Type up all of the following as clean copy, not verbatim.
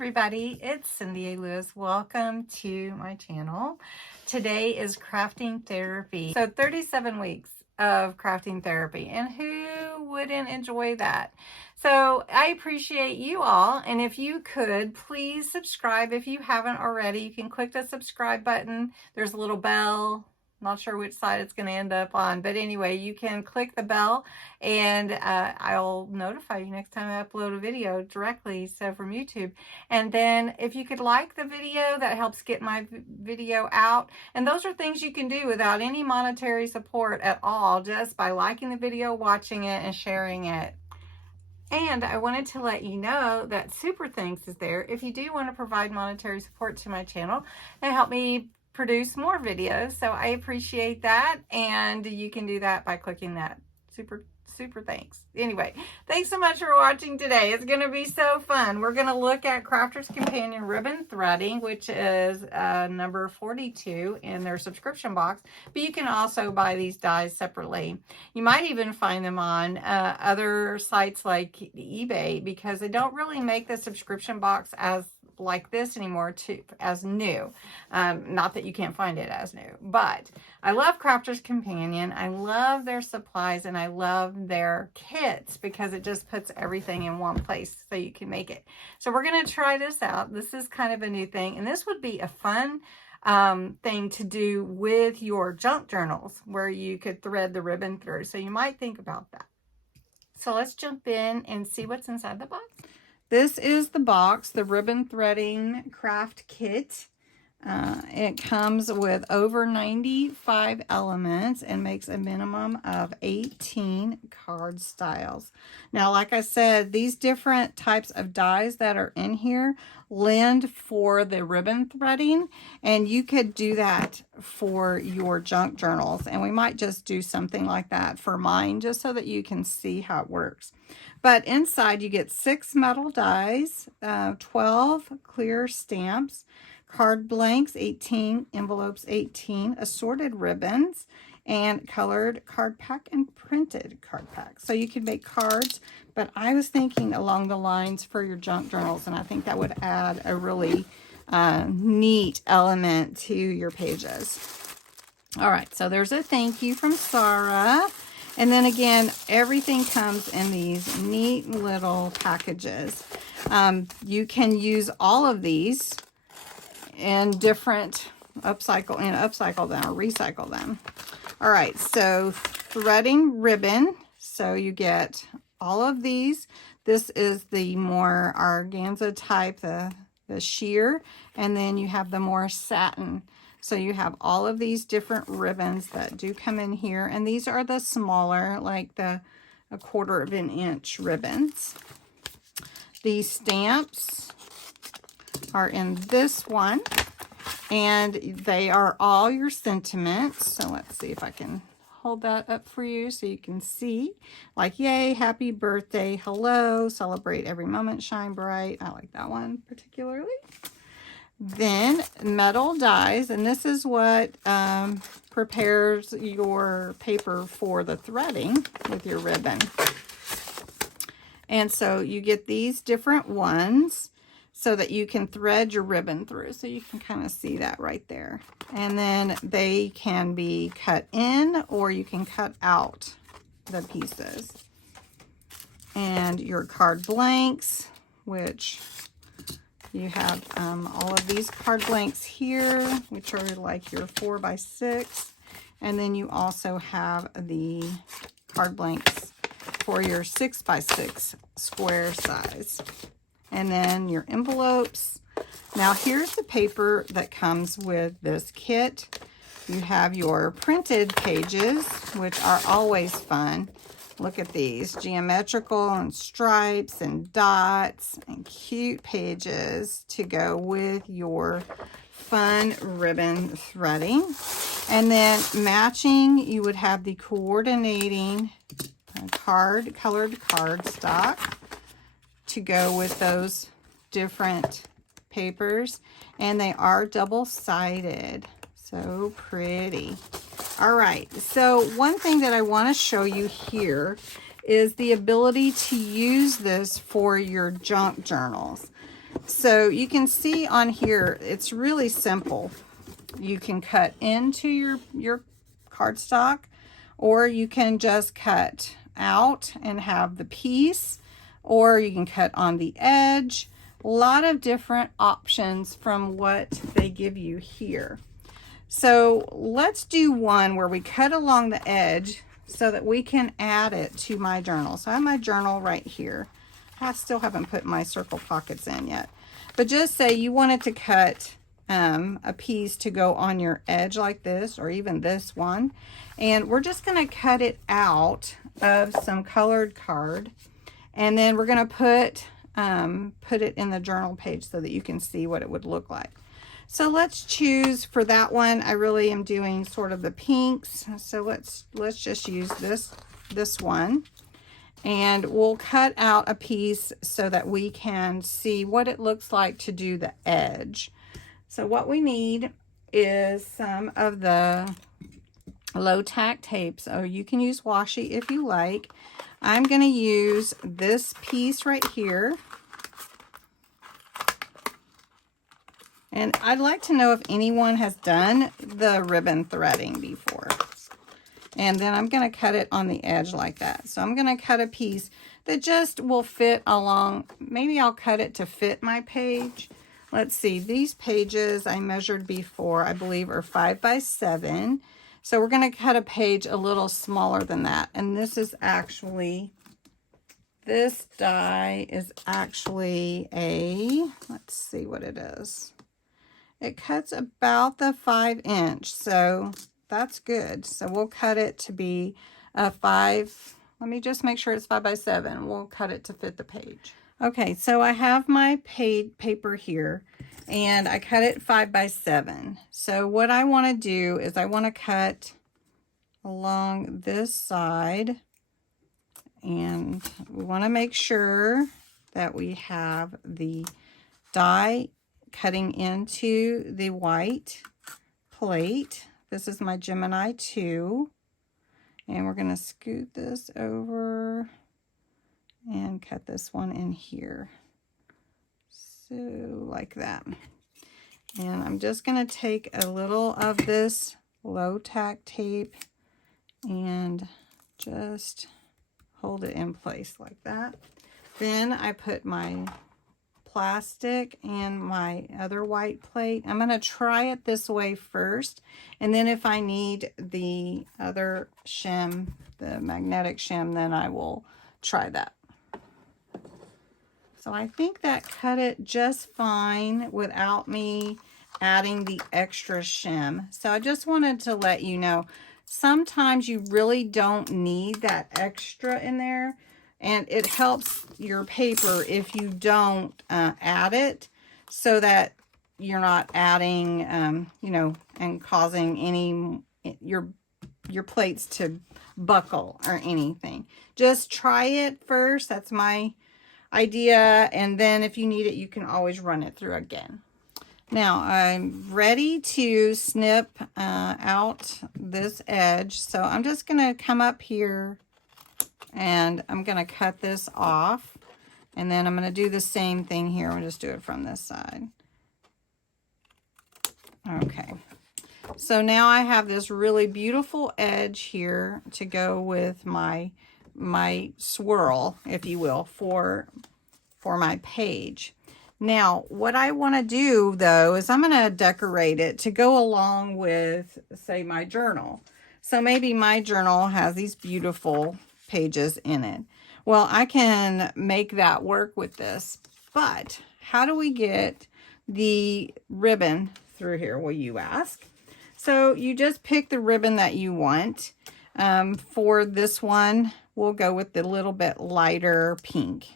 everybody, it's Cindy A. Lewis. Welcome to my channel. Today is crafting therapy. So 37 weeks of crafting therapy, and who wouldn't enjoy that? So I appreciate you all, and if you could, please subscribe if you haven't already. You can click the subscribe button. There's a little bell. Not sure which side it's going to end up on, but anyway, you can click the bell and I'll notify you next time I upload a video directly, so from YouTube. And then if you could like the video, that helps get my video out. And those are things you can do without any monetary support at all, just by liking the video, watching it, and sharing it. And I wanted to let you know that Super Thanks is there if you do want to provide monetary support to my channel and help me produce more videos. So I appreciate that, and you can do that by clicking that super thanks. Anyway, thanks so much for watching today. It's going to be so fun. We're going to look at Crafter's Companion ribbon threading, which is number 42 in their subscription box, but you can also buy these dies separately. You might even find them on other sites like eBay, because they don't really make the subscription box as like this anymore as new. Not that you can't find it as new, but I love Crafter's Companion. I love their supplies, and I love their kits because it just puts everything in one place so you can make it. So we're going to try this out. This is kind of a new thing, and this would be a fun thing to do with your junk journals, where you could thread the ribbon through. So you might think about that. So let's jump in and see what's inside the box. This is the box, the ribbon threading craft kit. It comes with over 95 elements and makes a minimum of 18 card styles. Now, like I said, these different types of dies that are in here lend for the ribbon threading, and you could do that for your junk journals. And we might just do something like that for mine, just so that you can see how it works. But inside you get 6 metal dies, 12 clear stamps, card blanks 18, envelopes 18, assorted ribbons, and colored card pack and printed card pack. So you can make cards, but I was thinking along the lines for your junk journals, and I think that would add a really neat element to your pages. All right, so there's a thank you from Sarah. And then again, everything comes in these neat little packages. You can use all of these in different upcycle them or recycle them. All right, so threading ribbon. So you get all of these. This is the more organza type, the sheer, and then you have the more satin. So you have all of these different ribbons that do come in here, and these are the smaller, like the 1/4 of an inch ribbons. These stamps are in this one, and they are all your sentiments. So let's see if I can hold that up for you so you can see. Like, yay, happy birthday, hello, celebrate every moment, shine bright. I like that one particularly. Then metal dies, and this is what prepares your paper for the threading with your ribbon. And so you get these different ones so that you can thread your ribbon through. So you can kind of see that right there. And then they can be cut in, or you can cut out the pieces. And your card blanks, which you have all of these card blanks here, which are like your 4x6. And then you also have the card blanks for your 6x6 square size. And then your envelopes. Now here's the paper that comes with this kit. You have your printed pages, which are always fun. Look at these, geometrical and stripes and dots and cute pages to go with your fun ribbon threading. And then matching, you would have the coordinating colored card stock to go with those different papers. And they are double-sided. So pretty. All right, so one thing that I want to show you here is the ability to use this for your junk journals. So you can see on here, it's really simple. You can cut into your cardstock, or you can just cut out and have the piece, or you can cut on the edge. A lot of different options from what they give you here. So let's do one where we cut along the edge so that we can add it to my journal. So I have my journal right here. I still haven't put my circle pockets in yet. But just say you wanted to cut a piece to go on your edge like this, or even this one. And we're just going to cut it out of some colored card. And then we're going to put it in the journal page so that you can see what it would look like. So let's choose for that one. I really am doing sort of the pinks. So let's just use this one. And we'll cut out a piece so that we can see what it looks like to do the edge. So what we need is some of the low tack tape. So you can use washi if you like. I'm going to use this piece right here. And I'd like to know if anyone has done the ribbon threading before. And then I'm going to cut it on the edge like that. So I'm going to cut a piece that just will fit along. Maybe I'll cut it to fit my page. Let's see, these pages I measured before, I believe, are 5 by 7. So we're going to cut a page a little smaller than that. And this is actually, this die is actually a, let's see what it is. It cuts about the 5-inch, so that's good. So we'll cut it to be a 5. Let me just make sure it's 5 by 7. We'll cut it to fit the page. Okay, so I have my paper here, and I cut it 5 by 7. So what I want to do is I want to cut along this side, and we want to make sure that we have the die cutting into the white plate. This is my Gemini 2, and we're going to scoot this over and cut this one in here. So like that. And I'm just going to take a little of this low tack tape and just hold it in place like that. Then I put my plastic and my other white plate. I'm going to try it this way first, and then if I need the other shim, the magnetic shim, then I will try that. So I think that cut it just fine without me adding the extra shim. So I just wanted to let you know, sometimes you really don't need that extra in there. And it helps your paper if you don't add it, so that you're not adding, you know, and causing any, your plates to buckle or anything. Just try it first. That's my idea. And then if you need it, you can always run it through again. Now I'm ready to snip out this edge. So I'm just going to come up here, and I'm going to cut this off, and then I'm going to do the same thing here. We'll just do it from this side. Okay, so now I have this really beautiful edge here to go with my swirl, if you will, for my page. Now what I want to do though is I'm going to decorate it to go along with, say, my journal. So maybe my journal has these beautiful pages in it. Well, I can make that work with this, but how do we get the ribbon through here, will you ask? So you just pick the ribbon that you want. For this one, we'll go with the little bit lighter pink.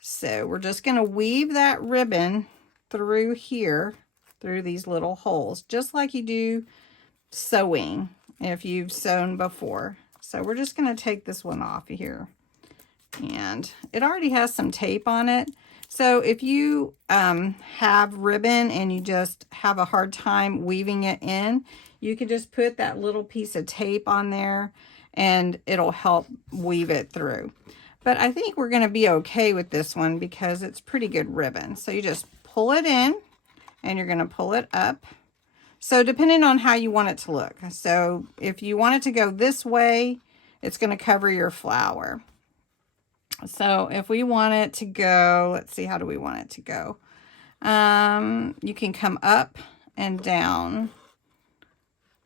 So we're just going to weave that ribbon through here, through these little holes, just like you do sewing if you've sewn before. So we're just going to take this one off here, and it already has some tape on it. So if you have ribbon and you just have a hard time weaving it in, you can just put that little piece of tape on there and it'll help weave it through. But I think we're going to be okay with this one because it's pretty good ribbon. So you just pull it in and you're going to pull it up. So depending on how you want it to look. So if you want it to go this way, it's going to cover your flower. So if we want it to go, let's see, how do we want it to go? You can come up and down.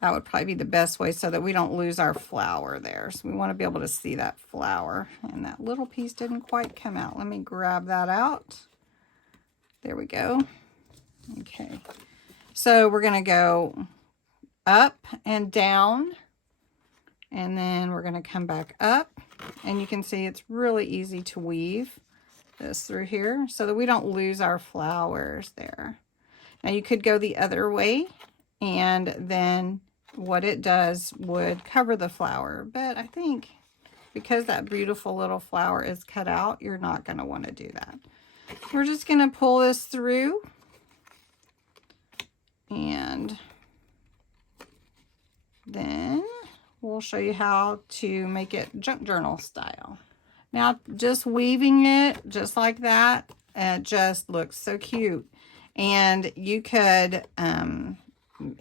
That would probably be the best way so that we don't lose our flower there. So we want to be able to see that flower. And that little piece didn't quite come out. Let me grab that out. There we go. Okay. So we're going to go up and down. And then we're going to come back up. And you can see it's really easy to weave this through here so that we don't lose our flowers there. Now you could go the other way, and then what it does would cover the flower. But I think because that beautiful little flower is cut out, you're not going to want to do that. We're just going to pull this through, and then we'll show you how to make it junk journal style. Now, just weaving it just like that, it just looks so cute. And you could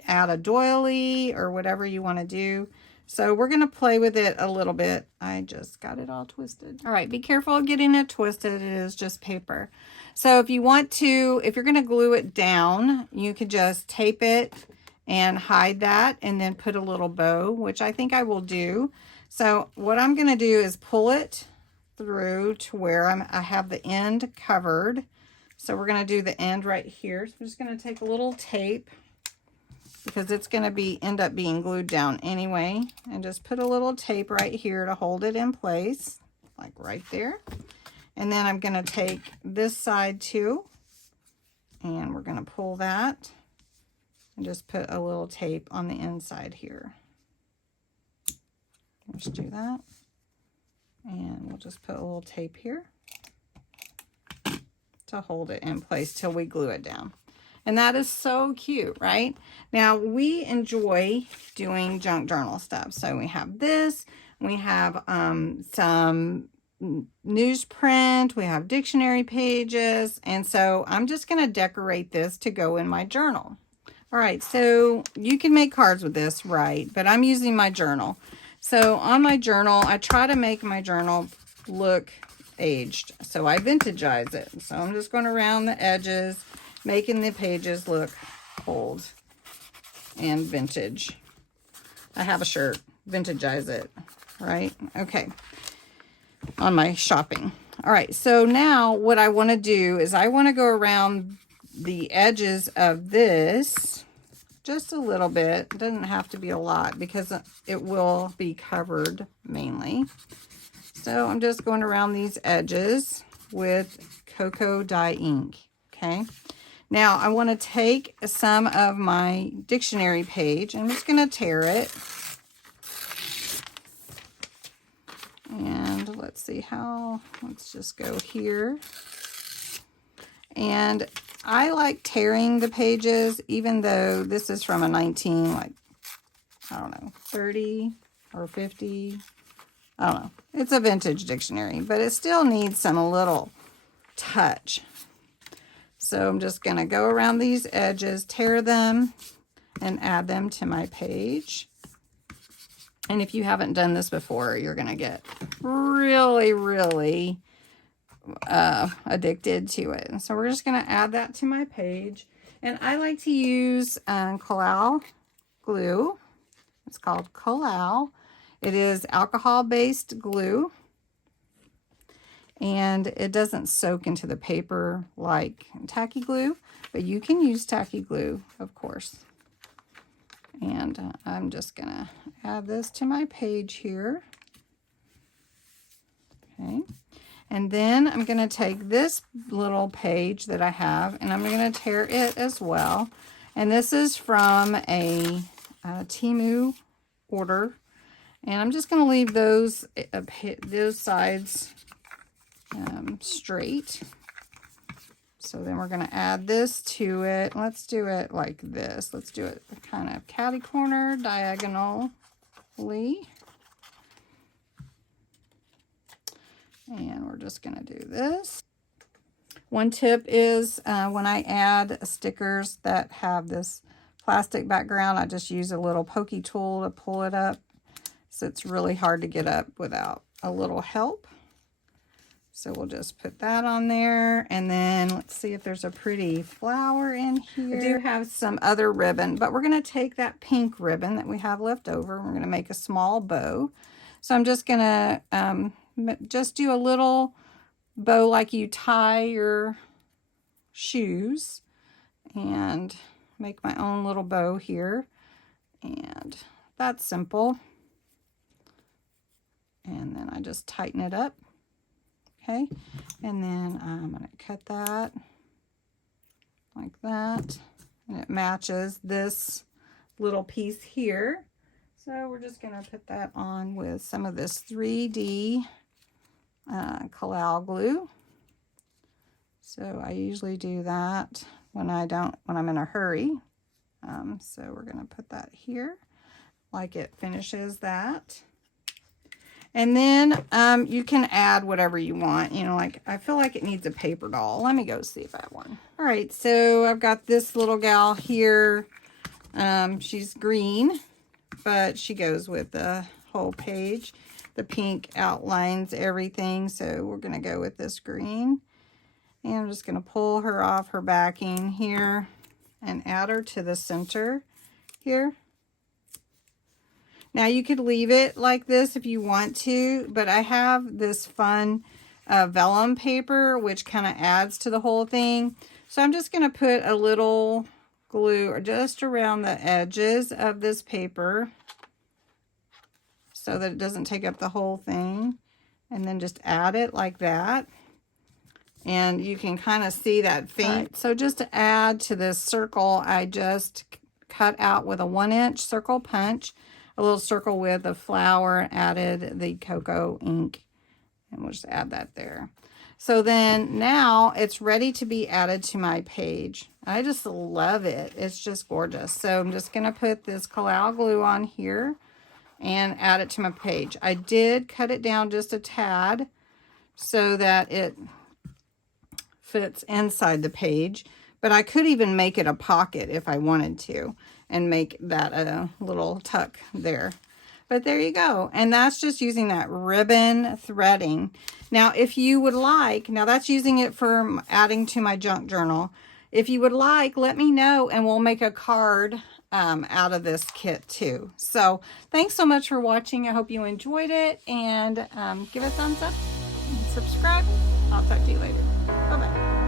add a doily or whatever you want to do. So we're going to play with it a little bit. I just got it all twisted. All right, be careful of getting it twisted. It is just paper. So if you want to, if you're going to glue it down, you could just tape it and hide that and then put a little bow, which I think I will do. So what I'm going to do is pull it through to where I have the end covered. So we're going to do the end right here. So I'm just going to take a little tape because it's going to end up being glued down anyway, and just put a little tape right here to hold it in place, like right there. And then I'm going to take this side too, and we're going to pull that and just put a little tape on the inside here. Let's do that. And we'll just put a little tape here to hold it in place till we glue it down. And that is so cute, right? Now, we enjoy doing junk journal stuff. So we have this, we have some newsprint, we have dictionary pages, and so I'm just going to decorate this to go in my journal. All right, so you can make cards with this, right? But I'm using my journal. So on my journal, I try to make my journal look aged. So I vintagize it. So I'm just going around the edges, making the pages look old and vintage. I have a shirt, vintagize it, right? Okay, on my shopping. All right, so now what I want to do is I want to go around the edges of this just a little bit. It doesn't have to be a lot because it will be covered mainly. So I'm just going around these edges with cocoa dye ink, okay? Now I want to take some of my dictionary page. I'm just going to tear it. And let's see how, let's just go here. And I like tearing the pages, even though this is from a 30 or 50. I don't know. It's a vintage dictionary, but it still needs some little touch. So I'm just going to go around these edges, tear them, and add them to my page. And if you haven't done this before, you're going to get really, really addicted to it. And so we're just going to add that to my page. And I like to use Collal glue. It's called Collal. It is alcohol-based glue. And it doesn't soak into the paper like tacky glue, but you can use tacky glue, of course. And I'm just going to add this to my page here. Okay. And then I'm going to take this little page that I have, and I'm going to tear it as well. And this is from a Temu order. And I'm just going to leave those sides straight. So then we're going to add this to it. Let's do it like this. Let's do it kind of catty corner diagonally. And we're just going to do this. One tip is when I add stickers that have this plastic background, I just use a little pokey tool to pull it up. So it's really hard to get up without a little help. So we'll just put that on there. And then let's see if there's a pretty flower in here. I do have some other ribbon, but we're going to take that pink ribbon that we have left over. And we're going to make a small bow. So I'm just going to just do a little bow like you tie your shoes, and make my own little bow here. And that's simple. And then I just tighten it up. Okay, and then I'm going to cut that like that, and it matches this little piece here. So we're just going to put that on with some of this 3D Collal glue. So I usually do that when I'm in a hurry. So we're going to put that here, like it finishes that. And then you can add whatever you want. You know, like I feel like it needs a paper doll. Let me go see if I have one. All right, so I've got this little gal here. She's green, but she goes with the whole page. The pink outlines everything, so we're going to go with this green. And I'm just going to pull her off her backing here and add her to the center here. Now you could leave it like this if you want to, but I have this fun vellum paper which kind of adds to the whole thing. So I'm just going to put a little glue just around the edges of this paper so that it doesn't take up the whole thing, and then just add it like that. And you can kind of see that faint. Right. So just to add to this circle, I just cut out with a 1-inch circle punch a little circle with a flower, added the cocoa ink, and we'll just add that there. So then now it's ready to be added to my page. I just love it. It's just gorgeous. So I'm just going to put this Collal glue on here and add it to my page. I did cut it down just a tad so that it fits inside the page, but I could even make it a pocket if I wanted to, and make that a little tuck there. But there you go. And that's just using that ribbon threading. Now, if you would like, now that's using it for adding to my junk journal. If you would like, let me know and we'll make a card out of this kit too. So thanks so much for watching. I hope you enjoyed it, and give a thumbs up and subscribe. I'll talk to you later. Bye-bye.